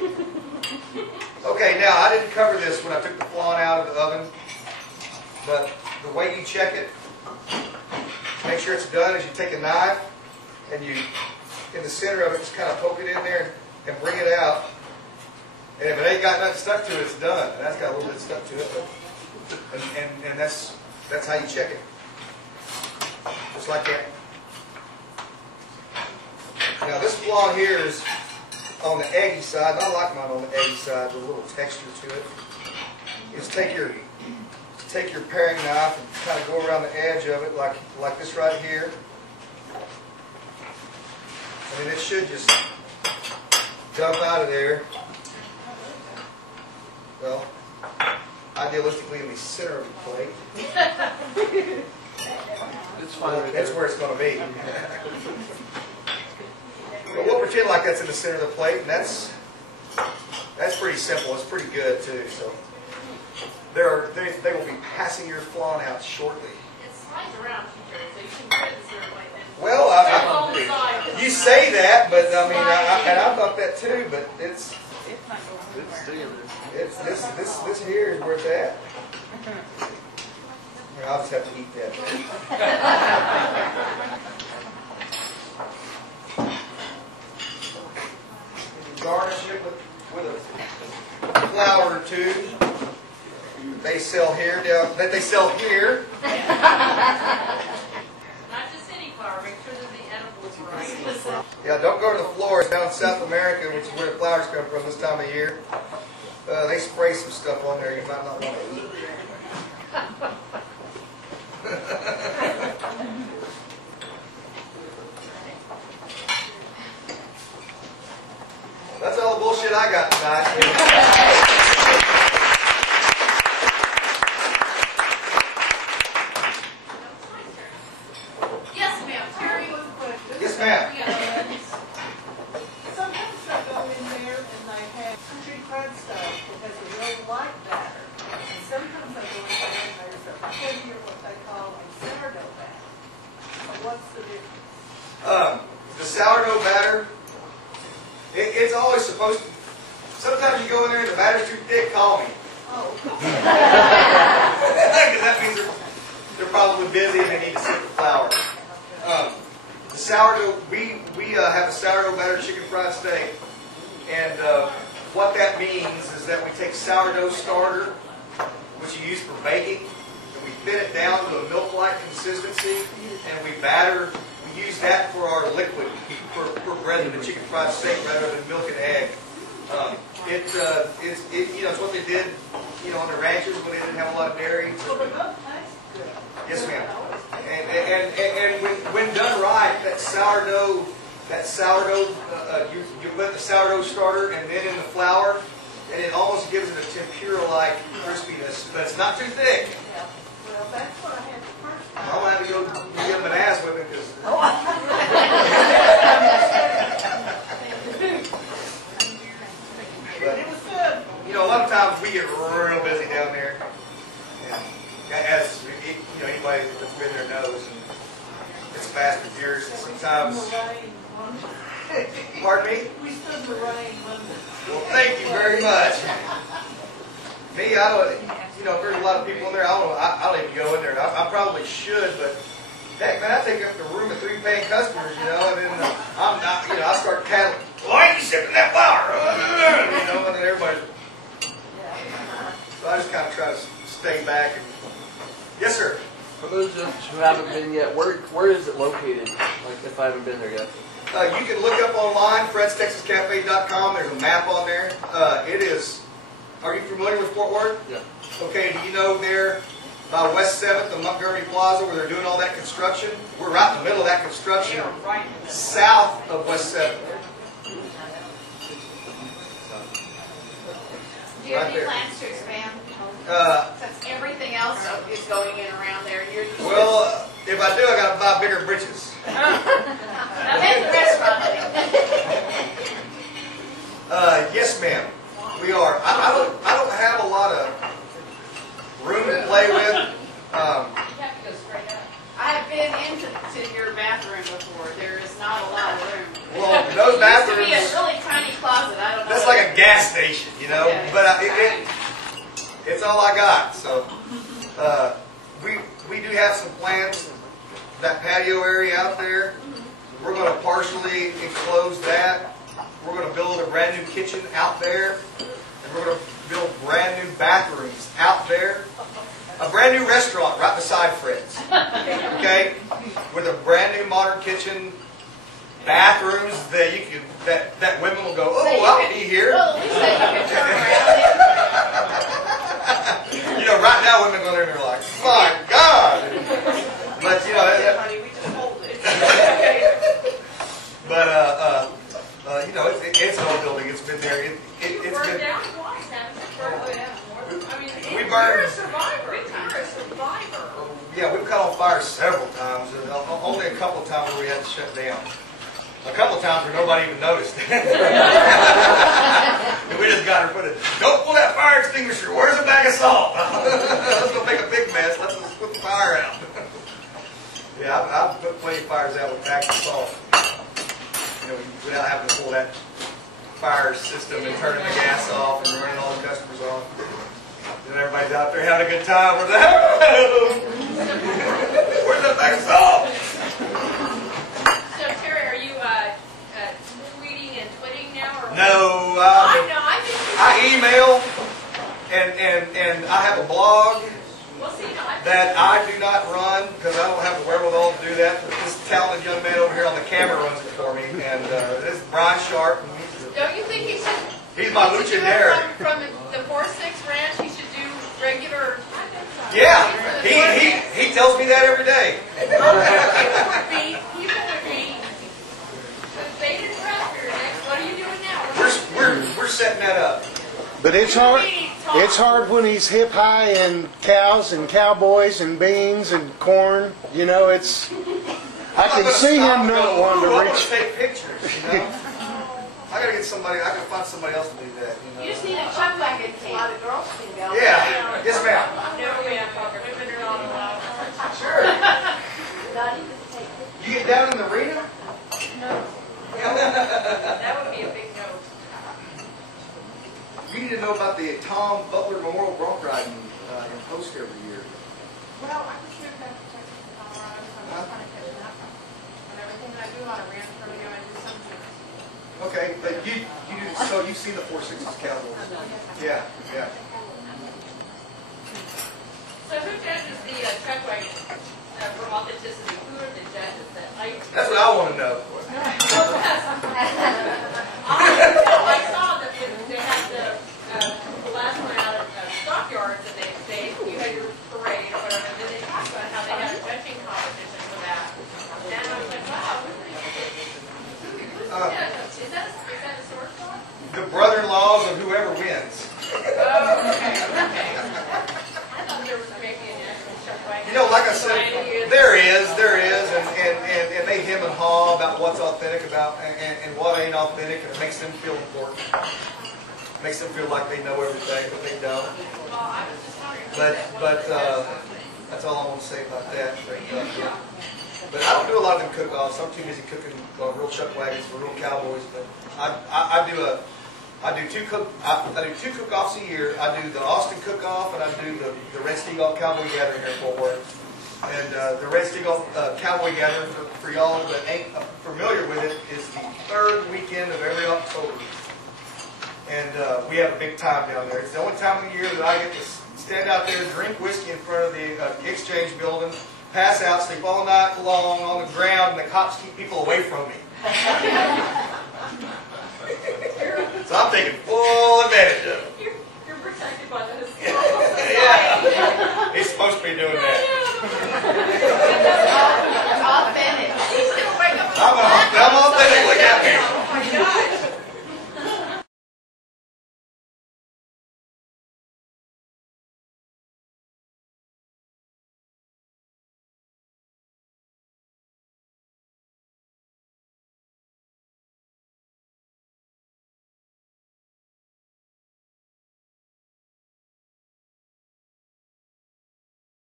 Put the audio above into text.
Okay, now I didn't cover this when I took the flan out of the oven, but the way you check it, make sure it's done, is you take a knife and you, in the center of it, just kind of poke it in there and bring it out. And if it ain't got nothing stuck to it, it's done. And that's got a little bit stuck to it, but, and that's how you check it, just like that. Now this flan here is on the eggy side. I like mine on the eggy side with a little texture to it. Just take your paring knife and kind of go around the edge of it like this right here. And then it should just dump out of there. Well, idealistically in the center of the plate. It's fine. That's where it's going to be. But we'll pretend like that's in the center of the plate, and that's pretty simple. It's pretty good too. So they will be passing your flan out shortly. It slides around, so you can put it in the center plate. Well, I mean, you say that, but I mean, I thought that too. But this here is where it's at. I'll just have to eat that. Garnish it with a flour or two. They sell here. They sell here. Not just any flour. Make sure that the edibles are right. Yeah, don't go to the floors down in South America, which is where the flowers come from this time of year. They spray some stuff on there you might not want to eat. That's all the bullshit I got tonight. Yes, ma'am. Terry was a question. Yes, ma'am. Sometimes I go in there and they have country fried stuff that has a real light batter. And sometimes I go in there and there's a heavier, what they call a sourdough batter. So what's the difference? The sourdough batter, it's always supposed to. Sometimes you go in there and the batter's too thick, call me. Oh. Because that means they're probably busy and they need to sift the flour. The sourdough, we have a sourdough battered chicken fried steak, and what that means is that we take sourdough starter, which you use for baking, and we thin it down to a milk-like consistency, and we batter. We use that for our liquid for bread and the chicken fried steak rather than milk and egg. It's what they did, on the ranches when they didn't have a lot of dairy. Well, they both taste good. Yes, ma'am. And when done right, that sourdough, you put the sourdough starter and then in the flour, and it almost gives it a tempura-like crispiness, but it's not too thick. Yeah. Well, that's what I had the first time. I'm gonna have to go give them an ass whipping because. But, it was good. a lot of times we get real busy down there, and as anybody that's been there knows, and it's fast and furious, and sometimes. Pardon me? We stood in the rain Monday. Well, thank you very much. Me, I don't. There's a lot of people in there. I don't even go in there. I probably should, but heck, man, I take up the room of 3 paying customers, and then I'm not. I start paddling. Why are you sipping that flour? And then everybody's. So I just kind of try to stay back. And yes, sir. For those of us who haven't been yet, where is it located? Like, if I haven't been there yet. You can look up online, fredstexascafe.com. There's a map on there. It is. Are you familiar with Fort Worth? Yeah. Okay, do you know there by West 7th and Montgomery Plaza where they're doing all that construction? We're right in the middle of that construction, south of West 7th. Do you have any plans to expand? Since everything else is going in around there, you're just... Well, if I do, I got to buy bigger britches. Now that's the restaurant. Yes, ma'am. We are. I don't have a lot of room to play with. You have to go straight up. I have been into your bathroom before. There is not a lot of room. Well, those bathrooms. It used to be a really tiny closet. I don't know. That's like a gas station, you know. But it's all I got. So we do have some plans. That patio area out there, we're going to partially enclose that. We're going to build a brand new kitchen out there, and we're going to build brand new bathrooms out there. A brand new restaurant right beside Fred's. Okay, with a brand new modern kitchen, bathrooms that you can that women will go, oh, I'll be here. Well, at least then you can turn around. You know, right now women go there and they're like, my God. But you know, Honey, we just hold it. but you know, it's an old building. It's been there. It's burned been. down twice, haven't you? I mean, We you're burned. a survivor. You're a survivor. Yeah, we've caught on fire several times. Only a couple of times where we had to shut down. A couple of times where nobody even noticed. And we just got her put it. Don't pull that fire extinguisher. Where's the bag of salt? Let's go make a big mess. Let's just put the fire out. Yeah, I've put plenty of fires out with bags of salt. You know, without having to pull that fire system and turning the gas off and running all the customers off. Then everybody's out there having a good time. Where's that bag of salt? So, Terry, are you tweeting and twitting now? Or No, I think I email and I have a blog well, see, no, I think that I do not run because I don't have the wherewithal to do that. But this talented young man over here on the camera runs it for me, and this is Brian Sharp. don't you think he should? He's my he should do it luchador. from the 4-6 ranch, he should do regular. Yeah, he tells me that every day. People would be. Because they didn't run for your next. What are you doing now? We're setting that up. But it's hard. It's hard when he's hip high in cows and cowboys and beans and corn. You know, it's. I can see him not wanting to I want to reach. take pictures. You know, I gotta get somebody. I gotta find somebody else to do that. You You just know. need a chuck wagon A lot can. of girls can go. Yeah. Yes, ma'am. No, ma'am. Women are not allowed. Sure. Not even to take pictures. You get down in the arena. That would be a big no. You need to know about the Tom Butler Memorial Bronc Riding in Post every year. Well, I just moved back to Texas to Colorado, so I'm just kind of catching up on everything that I do on a ranch rodeo. I do something. Okay, but you do, so you've seen the 4-6s Cowboys. Yeah, yeah. So who judges the truck wagon for authenticity? Who are the judges that like? That's what I want to know. I saw that when they had the last one out at Stockyards and you had your parade or whatever, and then they talked about how they had a judging competition for that. And I was like, wow, who's the judge? Is that a source one? The brother-in-laws of whoever wins. Oh, okay. I thought there was maybe an actual truck wagon. You know, like I said, there is, and they hem and haw about what's authentic about and what ain't authentic, and it makes them feel important. Makes them feel like they know everything, but they don't. Well, I was just wondering. But that's all I want to say about that. But I don't do a lot of them cook-offs. I'm too busy cooking real chuck wagons for real cowboys. But I do two cook-offs a year. I do the Austin cook-off and I do the Red Steagall Cowboy Gathering here in Fort Worth. And the Red Steagall Cowboy Gathering, for y'all that ain't familiar with it, is the third weekend of every October. And we have a big time down there. It's the only time of the year that I get to stand out there, drink whiskey in front of the exchange building, pass out, sleep all night long on the ground, and the cops keep people away from me. So I'm taking full advantage of it. You're protected by this. Yeah. He's supposed to be doing that.